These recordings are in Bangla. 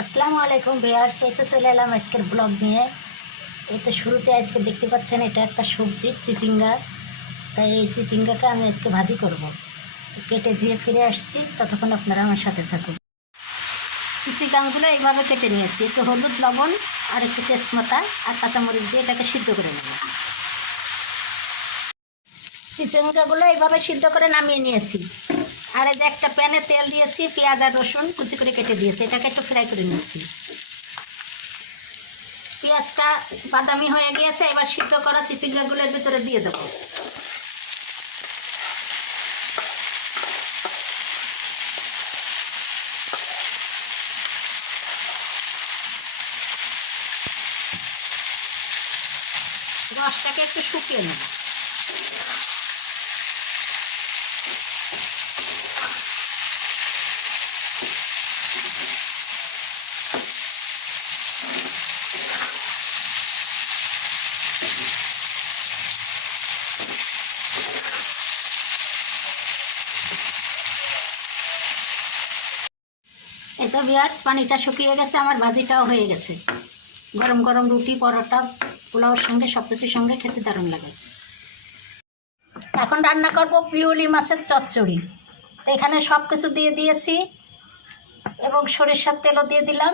আসসালামু আলাইকুম ভিউয়ার্স, এই তো চলে এলাম আজকের ব্লগ নিয়ে। এই তো শুরুতে আজকে দেখতে পাচ্ছেন, এটা একটা সবজি, চিচিঙ্গা। তাই এই চিচিঙ্গাকে আমি আজকে ভাজি করব। তো কেটে ধুয়ে ফিরে আসছি, ততক্ষণ আপনারা আমার সাথে থাকুন। চিচিঙ্গাগুলো এইভাবে কেটে নিয়েছি, একটু হলুদ, লবণ আর একটু তেজপাতা আর কাঁচামরিচ দিয়ে এটাকে সিদ্ধ করে নেব। চিচিঙ্গাগুলো এইভাবে সিদ্ধ করে নামিয়ে নিয়েছি। আর এই যে একটা প্যানে তেল দিয়েছি, পেঁয়াজ আর রসুন কুচি করে কেটে দিয়েছি। এটাকে একটু ফ্রাই করে নিয়েছি পেঁয়াজটা বাদামি হয়ে গিয়েছে, এবার সিদ্ধ করা চিচিঙ্গাগুলোর ভিতরে দিয়ে দেবো। রসটাকে একটু শুকিয়ে নেব। তো বিয়ার্স, পানিটা শুকিয়ে গেছে, আমার ভাজিটাও হয়ে গেছে। গরম গরম রুটি, পরোটা, পোলাওর সঙ্গে সব কিছুর সঙ্গে খেতে দারুণ লাগে। এখন রান্না করব পিউলি মাছের চচ্চড়ি। তো এখানে সব কিছু দিয়ে দিয়েছি এবং সরিষার তেলও দিয়ে দিলাম।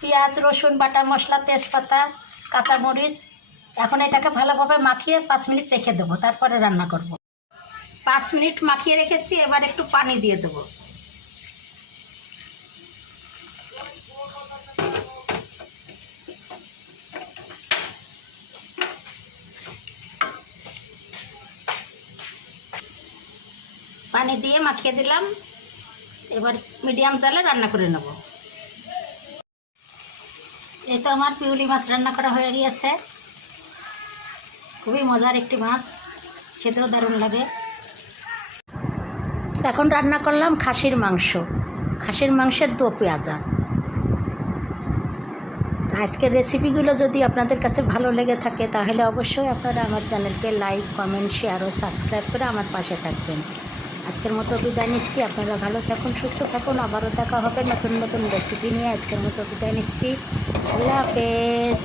পেঁয়াজ, রসুন, বাটা, মশলা, তেজপাতা, কাঁচামরিচ। এখন এটাকে ভালোভাবে মাখিয়ে পাঁচ মিনিট রেখে দেবো, তারপরে রান্না করব। পাঁচ মিনিট মাখিয়ে রেখেছি, এবার একটু পানি দিয়ে দেবো। পানি দিয়ে মাখিয়ে দিলাম, এবার মিডিয়াম জালে রান্না করে নেব। এই তো আমার পিউলি মাছ রান্না করা হয়ে গিয়েছে, খুবই মজার একটি মাছ, খেতেও দারুণ লাগে। এখন রান্না করলাম খাসির মাংস। খাসির মাংসের দো পেঁয়াজা। আজকের রেসিপিগুলো যদি আপনাদের কাছে ভালো লেগে থাকে, তাহলে অবশ্যই আপনারা আমার চ্যানেলকে লাইক, কমেন্ট, শেয়ার ও সাবস্ক্রাইব করে আমার পাশে থাকবেন। আজকের মতো বিদায় নিচ্ছি, আপনারা ভালো থাকুন, সুস্থ থাকুন, আবারও দেখা হবে নতুন নতুন রেসিপি নিয়ে। আজকের মতো বিদায় নিচ্ছি। আল্লাহ হাফেজ।